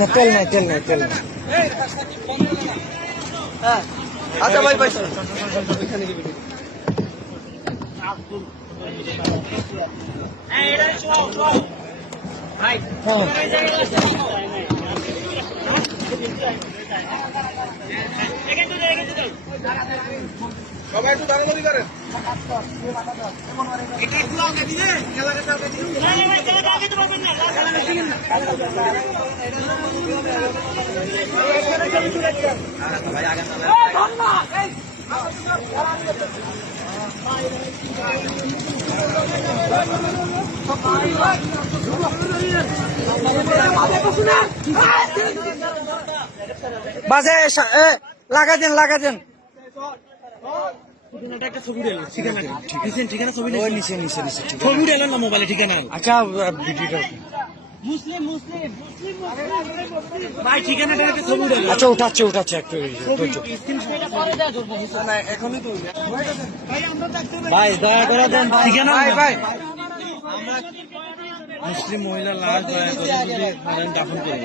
না তেল নাই তেল নাই তেল নাই। আচ্ছা ভাই ভাই হ্যাঁ সবাই একটু দাঁড়ানোই করেন। বাসে এসা- এ, লাগা দেন লাগা দেন একটা ছবি দিল ঠিকানা নিছেন ঠিকানা ছবি নিচে। নিচে নিচে ঠিক আছে। ছবি মোবাইলে ঠিকানা? আচ্ছা ভিডিওটা। ভাই ঠিকানাটা একটা ছবি আচ্ছা উঠাচ্ছে উঠাচ্ছে একটু। ভাই দয়া করে দেন ঠিকানা ভাই ভাই। মুসলিম মহিলা লাশ দয়া করে দাফন করে।